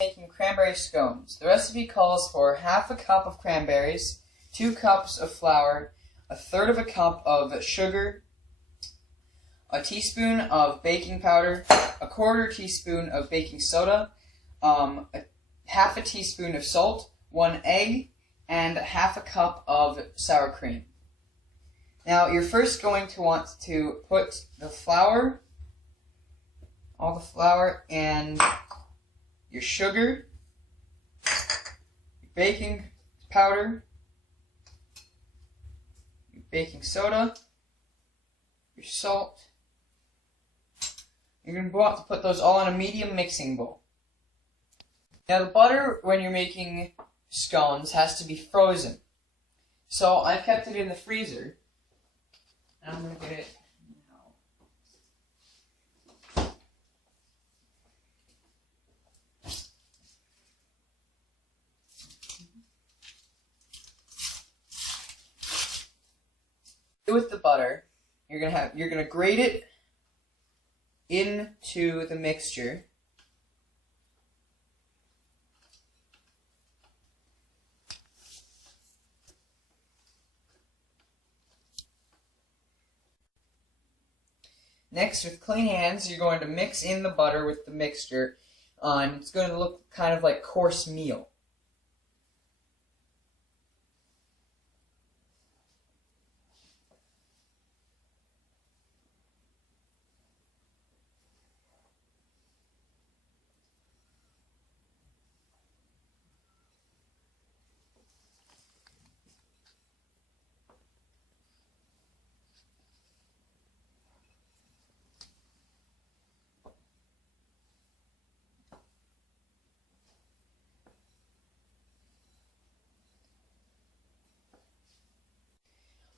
Making cranberry scones. The recipe calls for half a cup of cranberries, 2 cups of flour, a third of a cup of sugar, a teaspoon of baking powder, a quarter teaspoon of baking soda, half a teaspoon of salt, 1 egg, and half a cup of sour cream. Now you're first going to want to put the flour, all the flour, and your sugar, your baking powder, your baking soda, your salt. You're going to want to put those all in a medium mixing bowl. Now the butter, when you're making scones, has to be frozen. So I've kept it in the freezer. And I'm going to get it with the butter. You're gonna grate it into the mixture. Next, with clean hands, you're going to mix in the butter with the mixture, and it's going to look kind of like coarse meal.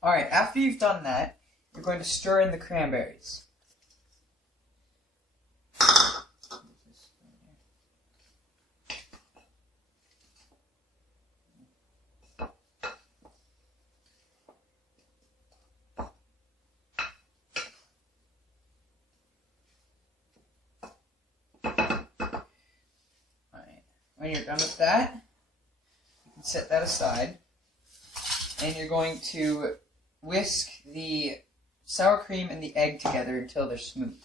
Alright, after you've done that, you're going to stir in the cranberries. Alright, when you're done with that, you can set that aside, and you're going to whisk the sour cream and the egg together until they're smooth.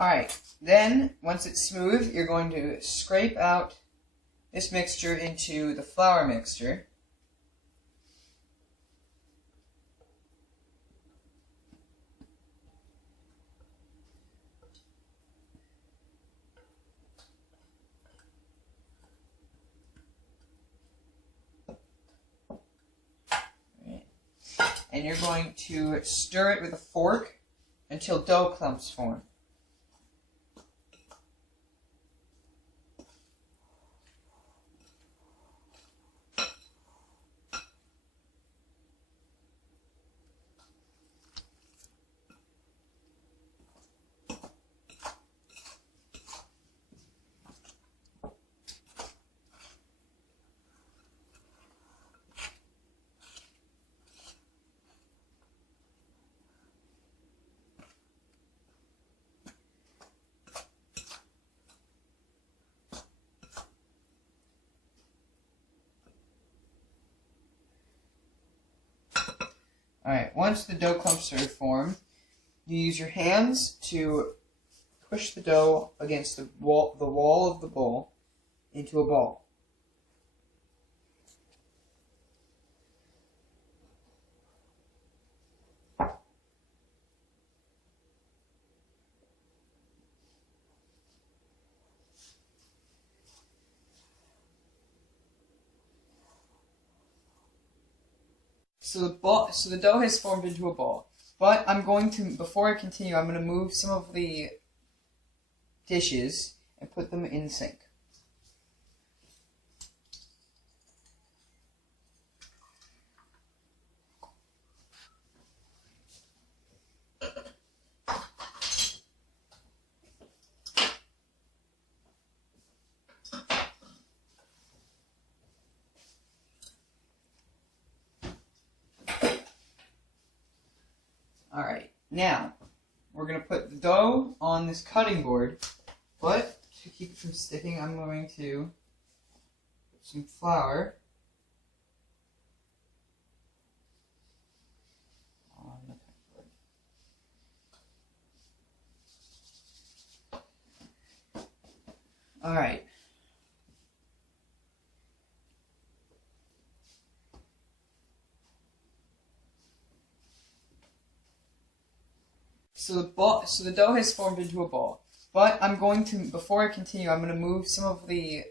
Alright, then, once it's smooth, you're going to scrape out this mixture into the flour mixture. And you're going to stir it with a fork until dough clumps form. Alright, once the dough clumps are formed, you use your hands to push the dough against the wall of the bowl into a ball. So the dough has formed into a ball. But I'm going to, before I continue, I'm going to move some of the dishes and put them in the sink. Alright, now we're going to put the dough on this cutting board, but to keep it from sticking, I'm going to put some flour on the cutting board. Alright. So the dough has formed into a ball. But I'm going to, before I continue, I'm going to move some of the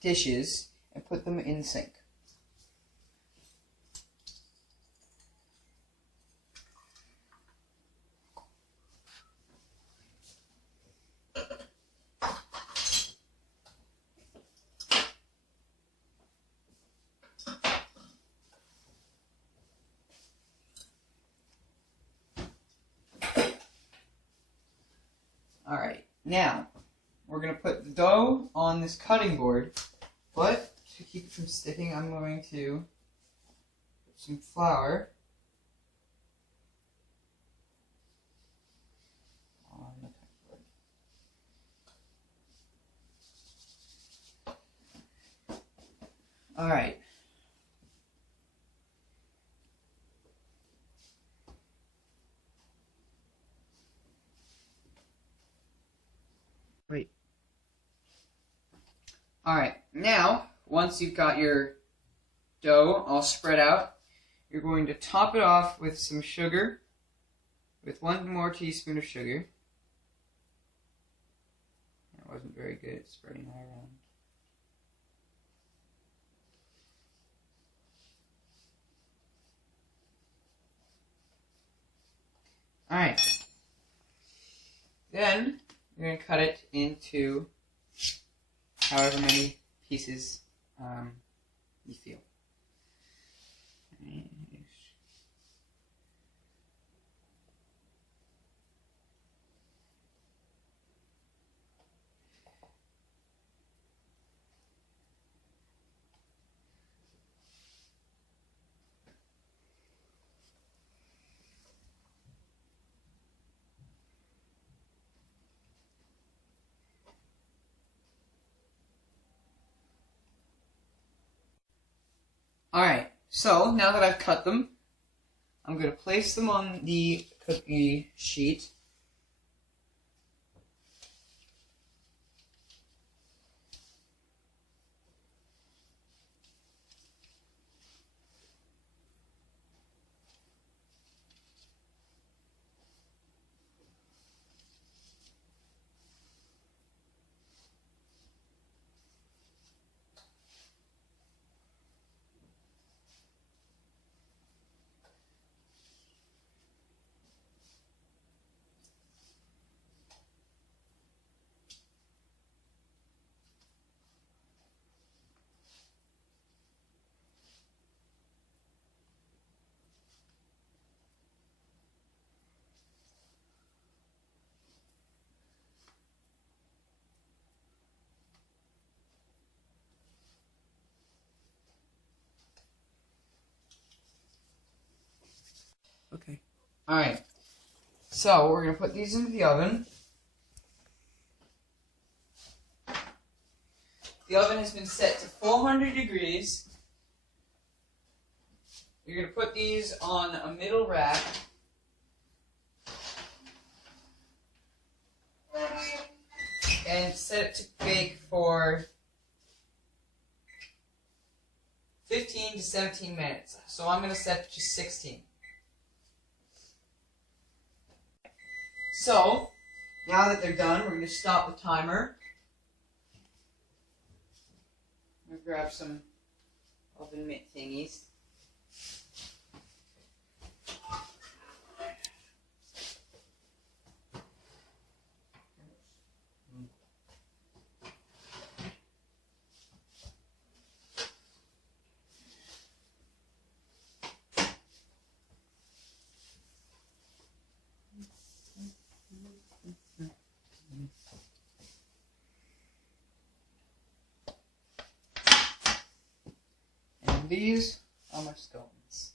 dishes and put them in the sink. Alright, now we're going to put the dough on this cutting board, but to keep it from sticking, I'm going to put some flour on the cutting board. Alright. Wait. Alright, now, once you've got your dough all spread out, you're going to top it off with some sugar, with 1 more teaspoon of sugar. That wasn't very good at spreading that around. Alright. Then, you're going to cut it into however many pieces you feel. Alright, so now that I've cut them, I'm going to place them on the cookie sheet. Okay. Alright. So, we're going to put these into the oven. The oven has been set to 400 degrees. You're going to put these on a middle rack. And set it to bake for 15 to 17 minutes. So I'm going to set it to 16. So, now that they're done, we're going to stop the timer. I'm going to grab some oven mitt thingies. these are my scones.